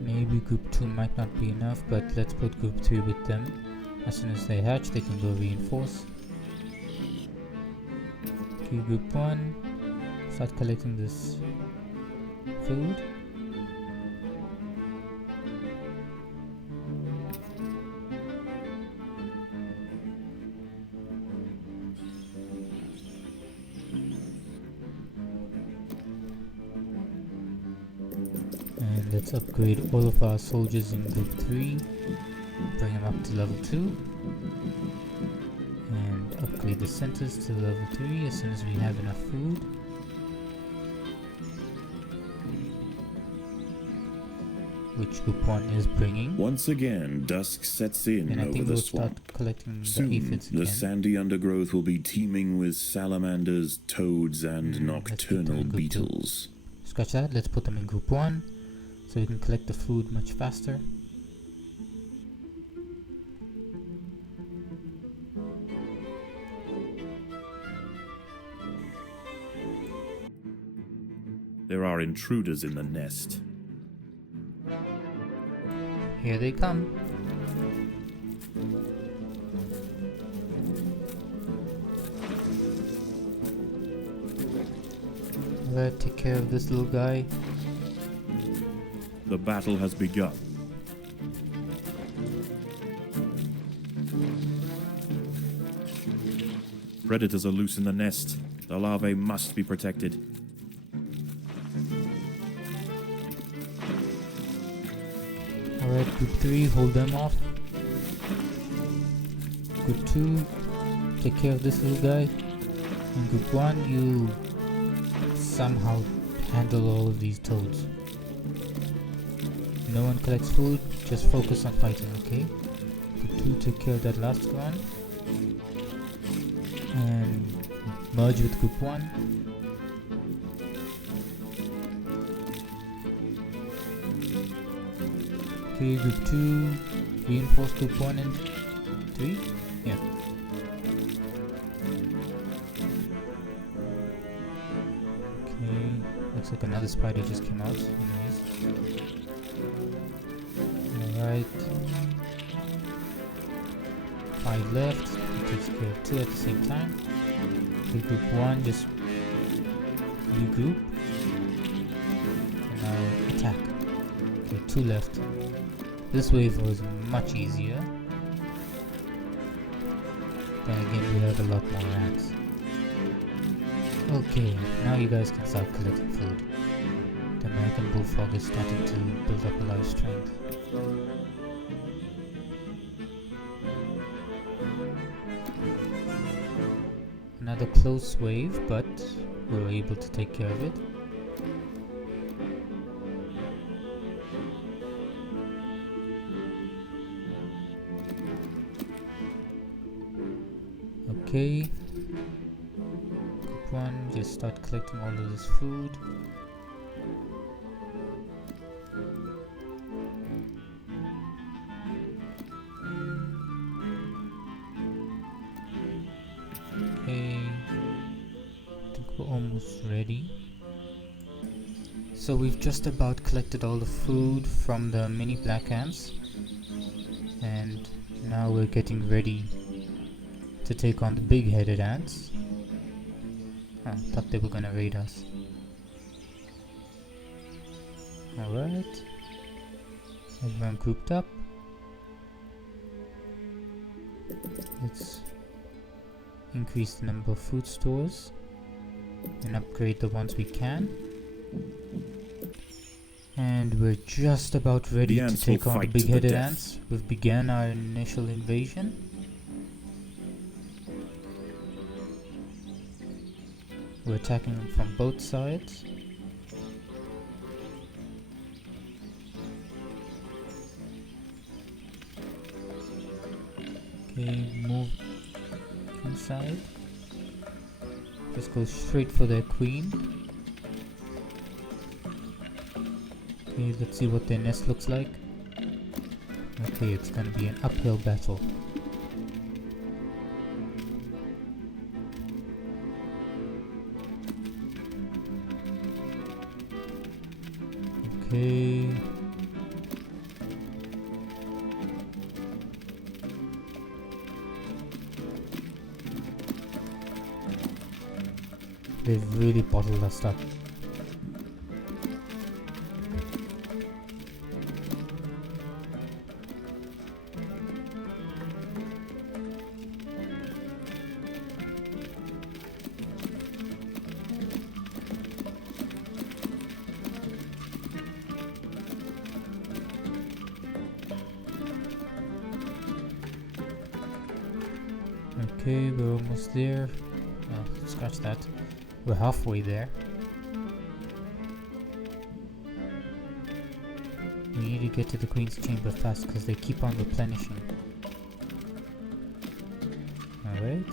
Maybe group 2 might not be enough, but let's put group 3 with them. As soon as they hatch, they can go reinforce. Okay, group 1, start collecting this food. And let's upgrade all of our soldiers in group 3, bring them up to level 2, and upgrade the centers to level 3 as soon as we have enough food. Which group 1 is bringing. Once again, dusk sets in and I over think the we'll swamp. start collecting Soon, the aphids again. the sandy undergrowth will be teeming with salamanders, toads, and nocturnal beetles. Scratch that, let's put them in group 1, so we can collect the food much faster. There are intruders in the nest. Here they come. Let's take care of this little guy. The battle has begun. Predators are loose in the nest. The larvae must be protected. Alright, group 3, hold them off. Group 2, take care of this little guy. And group 1, you somehow handle all of these toads. No one collects food, just focus on fighting, okay? Group 2, take care of that last one. And merge with group 1. Okay, group 2, reinforce group 1 and 3? Yeah. Okay, looks like another spider just came out. Alright. 5 left, it takes care of 2 at the same time. Okay, group 1, just regroup. And now attack. Okay, 2 left. This wave was much easier. Then again, we have a lot more ants. Okay, now you guys can start collecting food. The American Bullfrog is starting to build up a lot of strength. Another close wave, but we were able to take care of it. Okay, group 1, just start collecting all of this food. Okay, I think we're almost ready. So we've just about collected all the food from the mini black ants, and now we're getting ready to take on the big-headed ants. Oh, thought they were gonna raid us. Alright. Everyone grouped up. Let's increase the number of food stores and upgrade the ones we can. And we're just about ready to take on the big-headed ants. We've begun our initial invasion. We're attacking them from both sides. Okay, move inside. Just go straight for their queen. Okay, let's see what their nest looks like. Okay, it's gonna be an uphill battle. Okay. They've really bottled us up. Okay, we're almost there. Oh, scratch that. We're halfway there. We need to get to the Queen's Chamber fast because they keep on replenishing. Alright.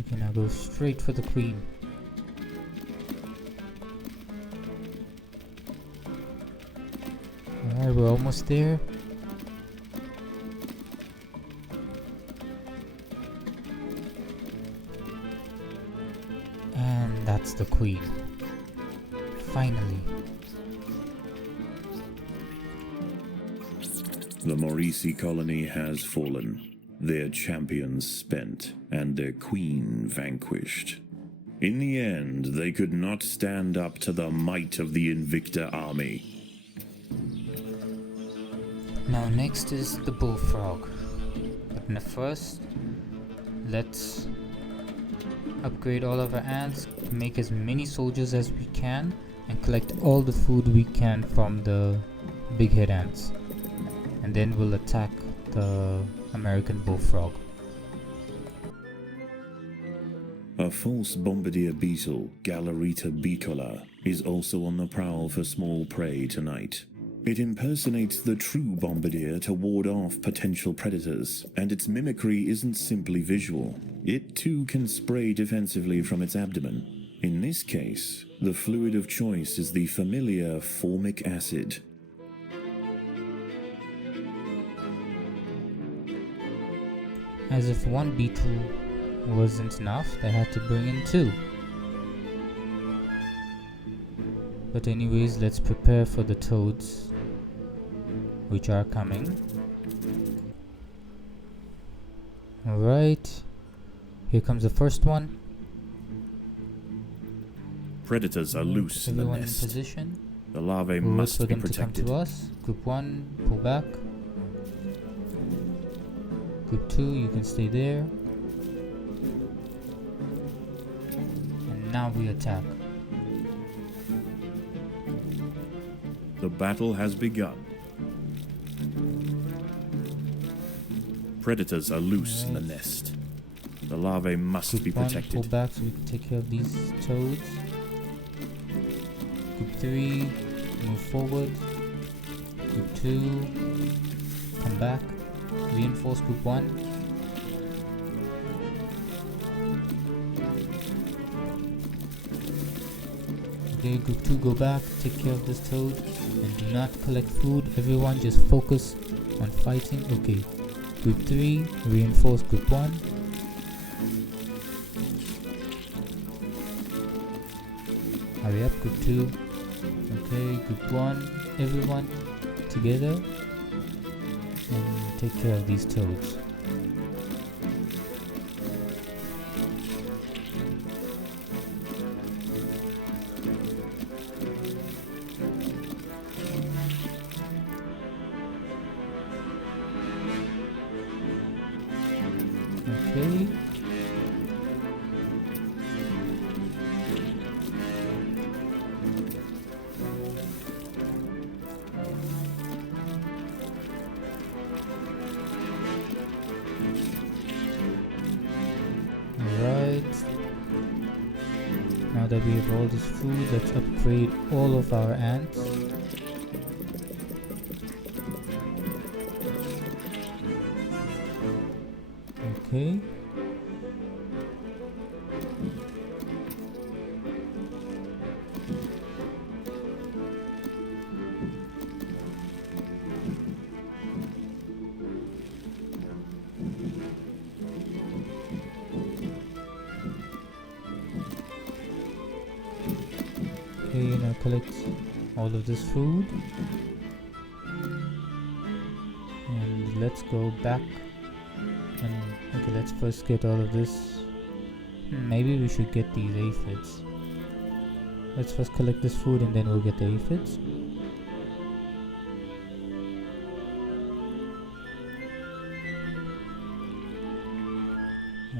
Okay, now go straight for the Queen. Alright, we're almost there. And that's the Queen. Finally. The Maurici colony has fallen, their champions spent, and their queen vanquished. In the end, they could not stand up to the might of the Invicta army. Now next is the bullfrog. But first, let's upgrade all of our ants, make as many soldiers as we can, and collect all the food we can from the big head ants. And then we'll attack the American bullfrog. A false bombardier beetle, Galerita bicolor, is also on the prowl for small prey tonight. It impersonates the true bombardier to ward off potential predators, and its mimicry isn't simply visual. It too can spray defensively from its abdomen. In this case, the fluid of choice is the familiar formic acid. As if one beetle wasn't enough, they had to bring in two. But anyways, let's prepare for the toads, which are coming. Alright, here comes the first one. Predators are loose in the Everyone nest. in position. The larvae We'll wait must for be them protected. to come to us. Group 1, pull back. Group 2, you can stay there. And now we attack. The battle has begun. Predators are loose in the nest. The larvae must be Group 1, pull protected. back so we can take care of these toads. Group 3, move forward. Group 2, come back. Reinforce Group 1. Okay, Group 2, go back, take care of this toad, and do not collect food. Everyone just focus on fighting. Okay, Group 3, reinforce Group 1. Hurry up, Group 2. Okay, Group 1, everyone together, and take care of these toads. Okay. Alright. Now that we have all this food, let's upgrade all of our ants. Okay. Okay, now collect all of this food. And let's go back. And okay, let's first get all of this. Maybe we should get these aphids. Let's first collect this food and then we'll get the aphids.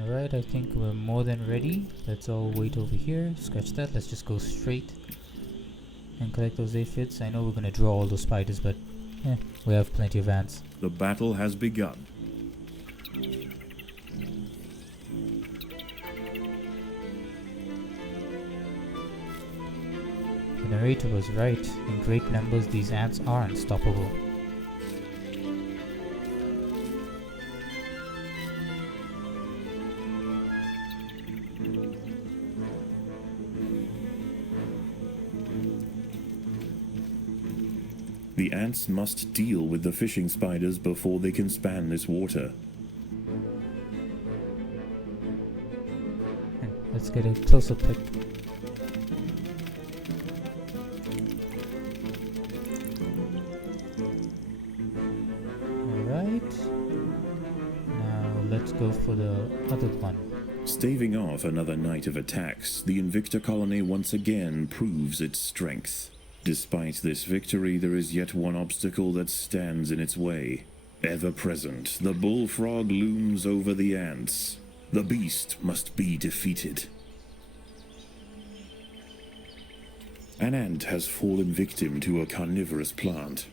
Alright, I think we're more than ready. Let's all wait over here. Scratch that. Let's just go straight and collect those aphids. I know we're gonna draw all those spiders, but we have plenty of ants. The battle has begun. The narrator was right. In great numbers, these ants are unstoppable. The ants must deal with the fishing spiders before they can span this water. Let's get a close-up pic. Alright. Now let's go for the other one. Staving off another night of attacks, the Invicta colony once again proves its strength. Despite this victory, there is yet one obstacle that stands in its way. Ever present, the bullfrog looms over the ants. The beast must be defeated. An ant has fallen victim to a carnivorous plant.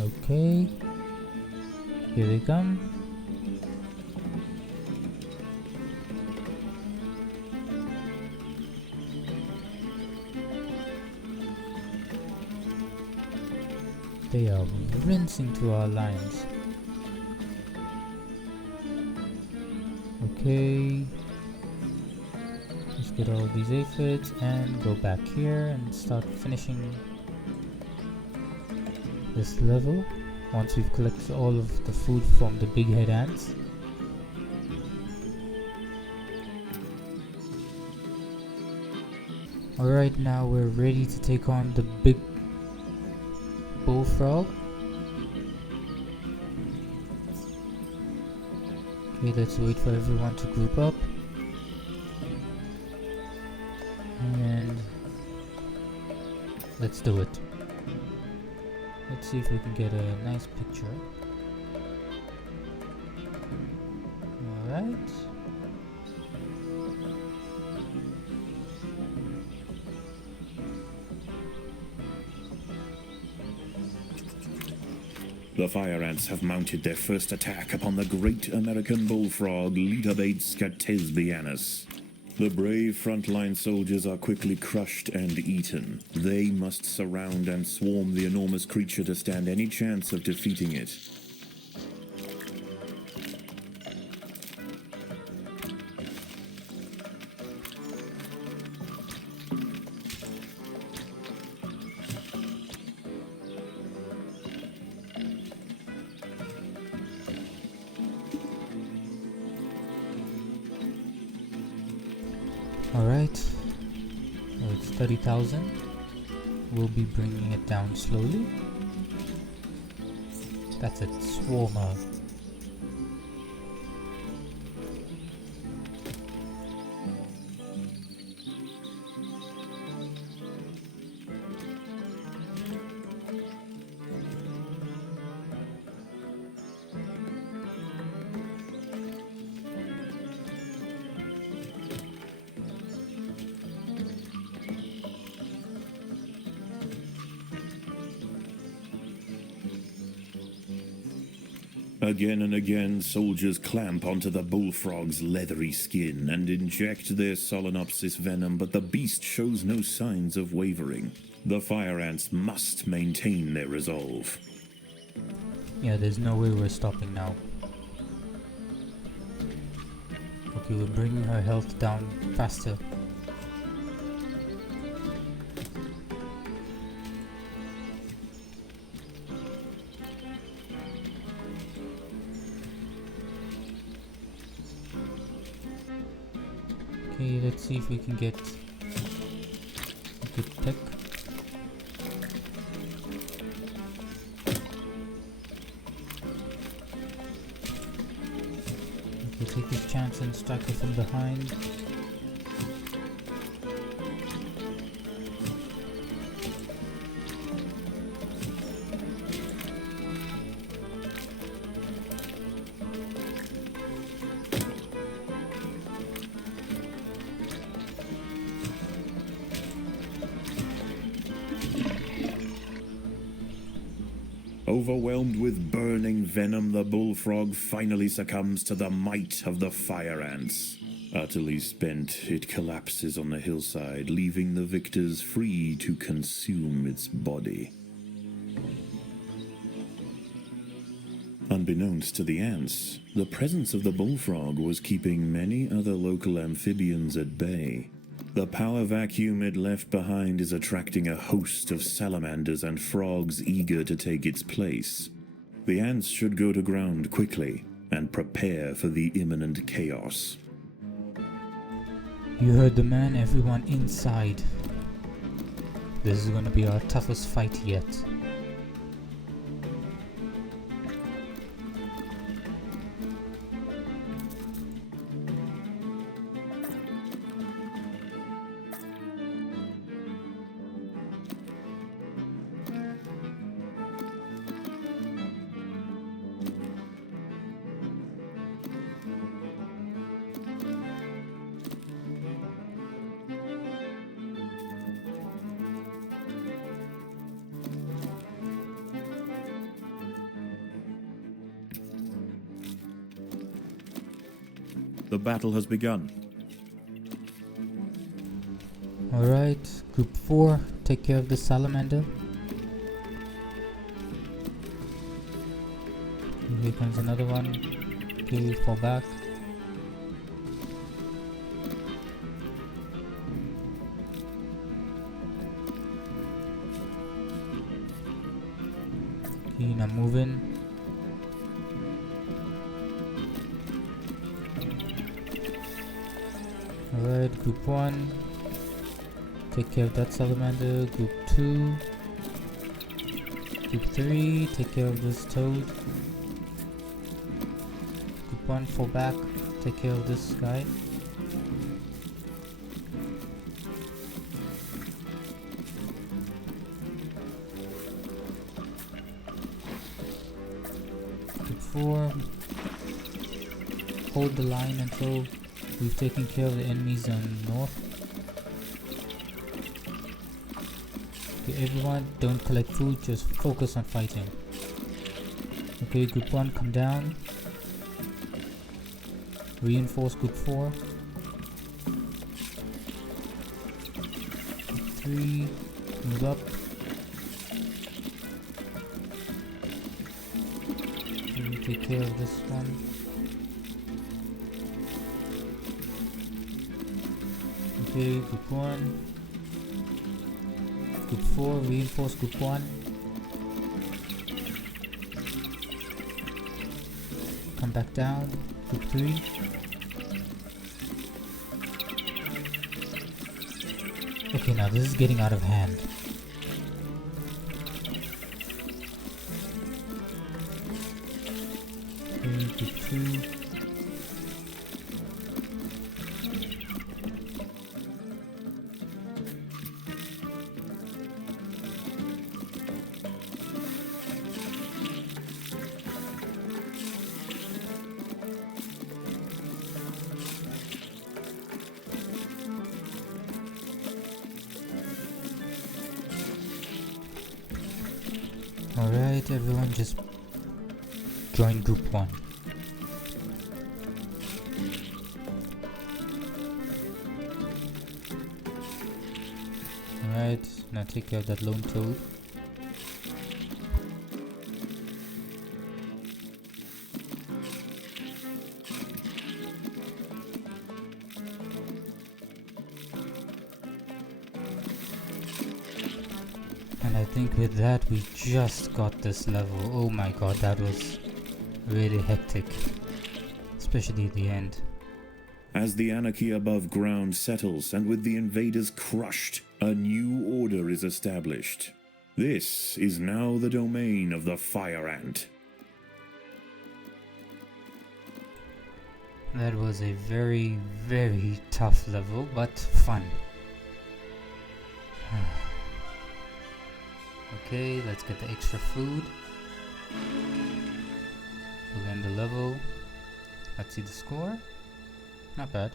Okay. Here they come. They are rinsing through our lines. Okay. Let's get all of these aphids and go back here and start finishing this level once we've collected all of the food from the big head ants. Alright, now we're ready to take on the big bullfrog. Okay, let's wait for everyone to group up. And let's do it. Let's see if we can get a nice picture. Alright. The fire ants have mounted their first attack upon the Great American Bullfrog, Litabates scatesbianus. The brave frontline soldiers are quickly crushed and eaten. They must surround and swarm the enormous creature to stand any chance of defeating it. Alright, so it's 30,000. We'll be bringing it down slowly. That's it, swarmer. Again and again, soldiers clamp onto the bullfrog's leathery skin and inject their Solenopsis venom, but the beast shows no signs of wavering. The fire ants must maintain their resolve. Yeah, there's no way we're stopping now. Okay, we're bringing her health down faster. Okay, let's see if we can get a good pick. Okay, take this chance and strike her from behind. Overwhelmed with burning venom, the bullfrog finally succumbs to the might of the fire ants. Utterly spent, it collapses on the hillside, leaving the victors free to consume its body. Unbeknownst to the ants, the presence of the bullfrog was keeping many other local amphibians at bay. The power vacuum it left behind is attracting a host of salamanders and frogs eager to take its place. The ants should go to ground quickly and prepare for the imminent chaos. You heard the man, everyone inside. This is gonna be our toughest fight yet. The battle has begun. Alright, group 4, take care of the salamander. Here comes another one. Okay, fall back. Okay, now moving. Alright, group 1. Take care of that salamander. Group 2. Group 3. Take care of this toad. Group 1, fall back. Take care of this guy. Group 4. Hold the line until we've taken care of the enemies on north. Okay, everyone, don't collect food, just focus on fighting. Okay, group 1, come down. Reinforce group 4. Group 3, move up. Okay, take care of this one. Okay, group 1. Group 4, reinforce group 1. Come back down. Group 3. Okay, now this is getting out of hand. Okay, group 2. Alright, everyone just join group 1. Alright, now take care of that lone toad. And I think with that we just got this level. Oh my god, that was really hectic. Especially at the end. As the anarchy above ground settles and with the invaders crushed, a new order is established. This is now the domain of the fire ant. That was a very, very tough level, but fun. Okay, let's get the extra food. We'll end the level. Let's see the score. Not bad.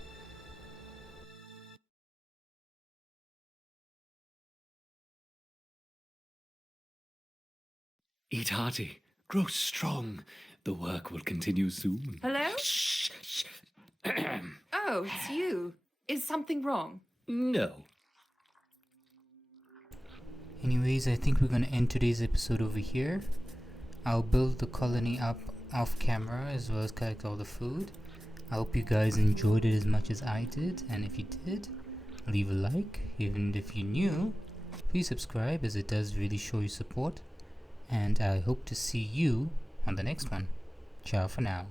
Eat hearty, grow strong. The work will continue soon. Hello? Shh, shh. Oh, it's you. Is something wrong? No. Anyways, I think we're gonna end today's episode over here. I'll build the colony up off camera as well as collect all the food. I hope you guys enjoyed it as much as I did, and if you did, leave a like. Even if you're new, please subscribe as it does really show your support. And I hope to see you on the next one. Ciao for now.